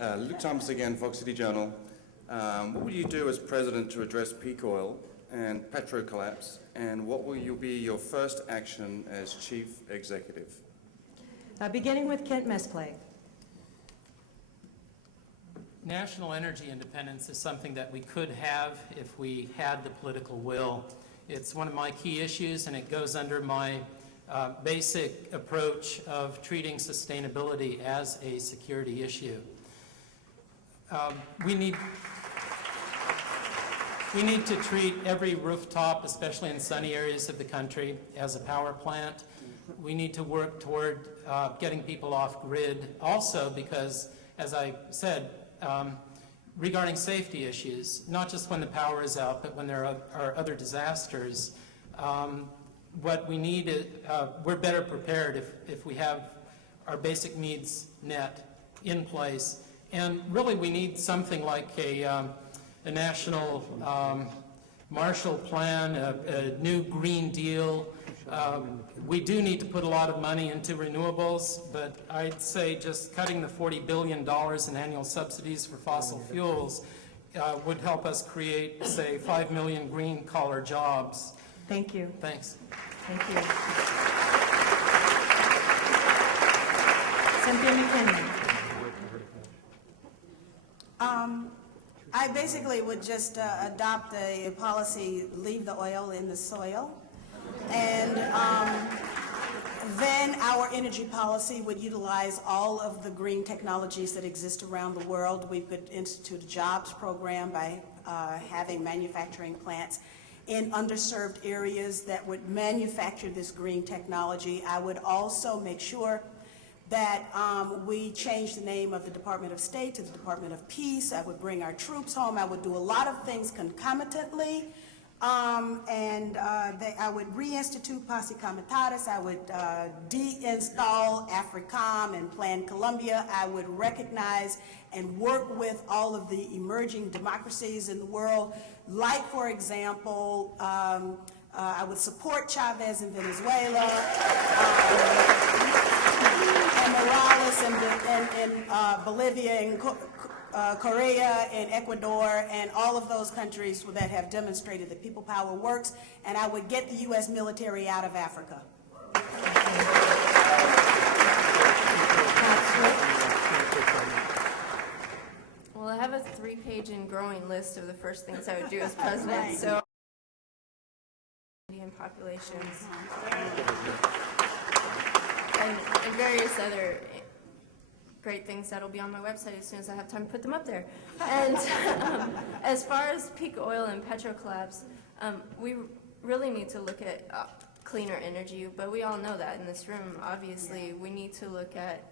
Luke Thomas again, Fox City Journal. What will you do as president to address peak oil and petro collapse, and what will be your first action as chief executive? Beginning with Kent Mesplay. National energy independence is something that we could have if we had the political will. It's one of my key issues, and it goes under my basic approach of treating sustainability as a security issue. We need to treat every rooftop, especially in sunny areas of the country, as a power plant. We need to work toward getting people off grid also because, as I said, regarding safety issues, not just when the power is out, but when there are other disasters, what we need is, we're better prepared if we have our basic needs net in place. And really we need something like a national Marshall Plan, a new Green Deal. We do need to put a lot of money into renewables, but I'd say just cutting the $40 billion in annual subsidies for fossil fuels would help us create, say, 5 million green-collar jobs. Thank you. Thanks. Thank you. Cynthia McKinney. I basically would just adopt a policy, leave the oil in the soil, and then our energy policy would utilize all of the green technologies that exist around the world. We could institute a jobs program by having manufacturing plants in underserved areas that would manufacture this green technology. I would also make sure that we change the name of the Department of State to the Department of Peace. I would bring our troops home. I would do a lot of things concomitantly. I would reinstitute Posse Comitatus. I would deinstall AFRICOM and Plan Colombia. I would recognize and work with all of the emerging democracies in the world, like, for example, I would support Chavez in Venezuela, and Morales in Bolivia, and Korea, and Ecuador, and all of those countries that have demonstrated that people power works, and I would get the U.S. military out of Africa. Well, I have a 3-page and growing list of the first things I would do as president. So, Indian populations and various other great things that'll be on my website as soon as I have time to put them up there. And as far as peak oil and petro collapse, we really need to look at cleaner energy, but we all know that in this room. Obviously, we need to look at,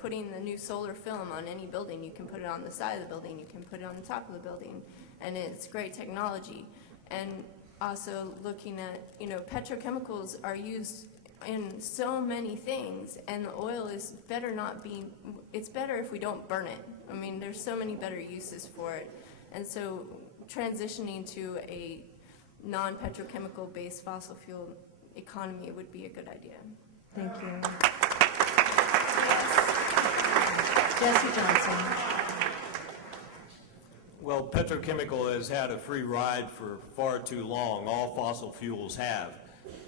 putting the new solar film on any building. You can put it on the side of the building, you can put it on the top of the building, and it's great technology. And also looking at, petrochemicals are used in so many things, and the oil is better it's better if we don't burn it. I mean, there's so many better uses for it. And so transitioning to a non-petrochemical based fossil fuel economy would be a good idea. Thank you. Jesse Johnson. Well, petrochemical has had a free ride for far too long. All fossil fuels have.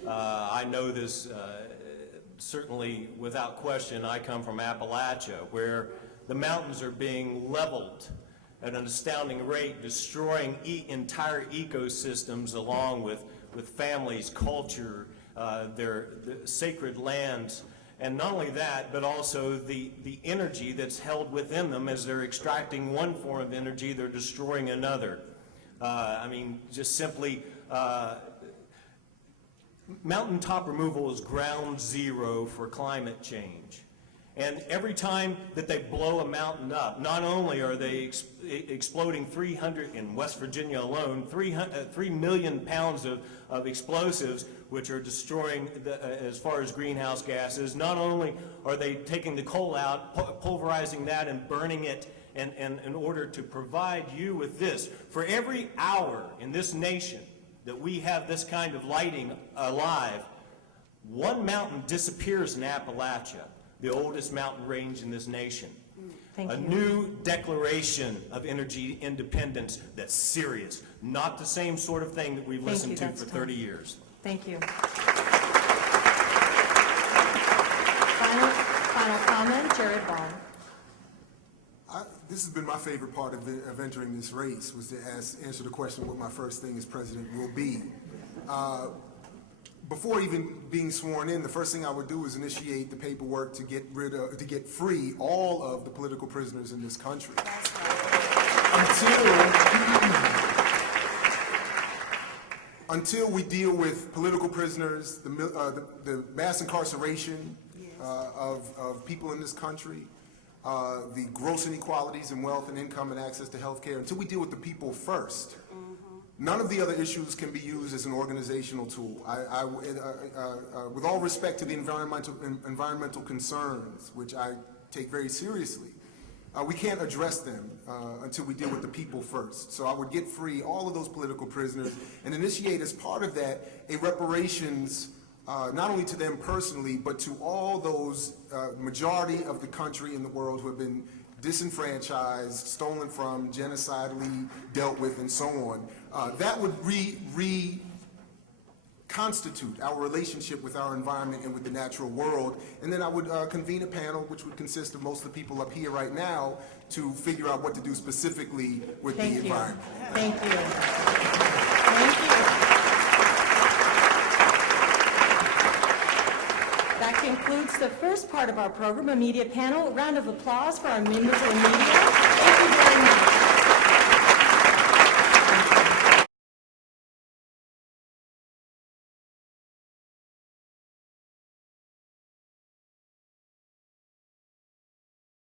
I know this certainly without question. I come from Appalachia, where the mountains are being leveled at an astounding rate, destroying entire ecosystems along with families, culture, their sacred lands. And not only that, but also the energy that's held within them. As they're extracting one form of energy, they're destroying another. Just simply, mountaintop removal is ground zero for climate change. And every time that they blow a mountain up, not only are they exploding 300, in West Virginia alone, 3 million pounds of explosives, which are destroying, as far as greenhouse gases, not only are they taking the coal out, pulverizing that and burning it, and in order to provide you with this. For every hour in this nation that we have this kind of lighting alive, one mountain disappears in Appalachia, the oldest mountain range in this nation. Thank A you. new declaration of energy independence that's serious, not the same sort of thing that we've Thank listened you, to that's for time. 30 years. Thank you. Final comment, Jared Ball. This has been my favorite part of entering this race, was to answer the question what my first thing as president will be. Before even being sworn in, the first thing I would do is initiate the paperwork to get free all of the political prisoners in this country. Until we deal with political prisoners, the mass incarceration of people in this country, the gross inequalities in wealth and income and access to health care, until we deal with the people first, none of the other issues can be used as an organizational tool. With all respect to the environmental concerns, which I take very seriously, we can't address them until we deal with the people first. So I would get free all of those political prisoners and initiate as part of that a reparations not only to them personally, but to all those majority of the country in the world who have been disenfranchised, stolen from, genocidally dealt with, and so on. That would reconstitute our relationship with our environment and with the natural world. And then I would convene a panel, which would consist of most of the people up here right now, to figure out what to do specifically with the environment. Thank you. Thank you. That concludes the first part of our program, a media panel. A round of applause for our members of the media. Thank you very much.